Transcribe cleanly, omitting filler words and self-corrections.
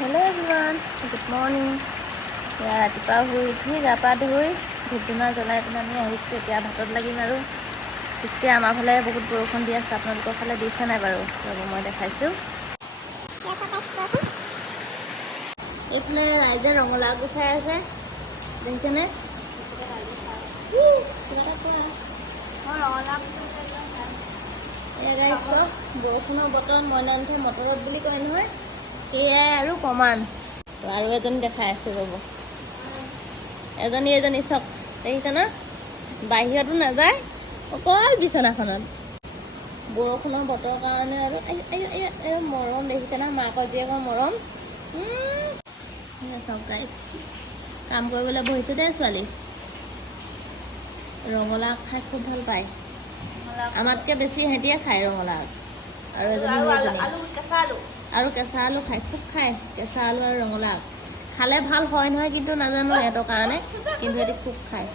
Hello everyone, good morning. ৰাতিপুৱা শুই উঠি গা পা ধুই ধূপ ধূনা জ্বলাই পিনে আমি আহিছোঁ এতিয়া ভাতত লাগিম আৰু পিছে আমাৰ ফালে বহুত বৰষুণ দি আছে আপোনালোকৰ ফালে দিছে নাই বাৰু ৰ'ব মই দেখাইছোঁ এইফালে ৰাইজে ৰঙালাও গুচাই আছে দেখিছেনে এয়া গাইছ বৰষুণৰ বতৰত মইনান্থে মটৰত বুলি কয় নহয় সেয়াই আৰু প্ৰমাণ আৰু এজনী দেখাই আছোঁ ৰ'ব এজনী চব দেখিছে না বাহিৰতো নাযায় অকল বিচনাখনত বৰষুণৰ বতৰৰ কাৰণে আৰু মৰম দেখিছে না মাকৰ জীয়েকৰ মৰম চব গাইছ কাম কৰিবলৈ বহিছে দেই ছোৱালী ৰঙালাও খাই খুব ভাল পায় আমাতকৈ বেছি সিহঁতিয়ে খায় ৰঙালাও আৰু আৰু কেঁচা আলু খায় খুব খায় কেঁচা আলু আৰু ৰঙালাও খালে ভাল হয় নহয় কিন্তু নাজানো সিহঁতৰ কাৰণে কিন্তু সিহঁতি খুব খায়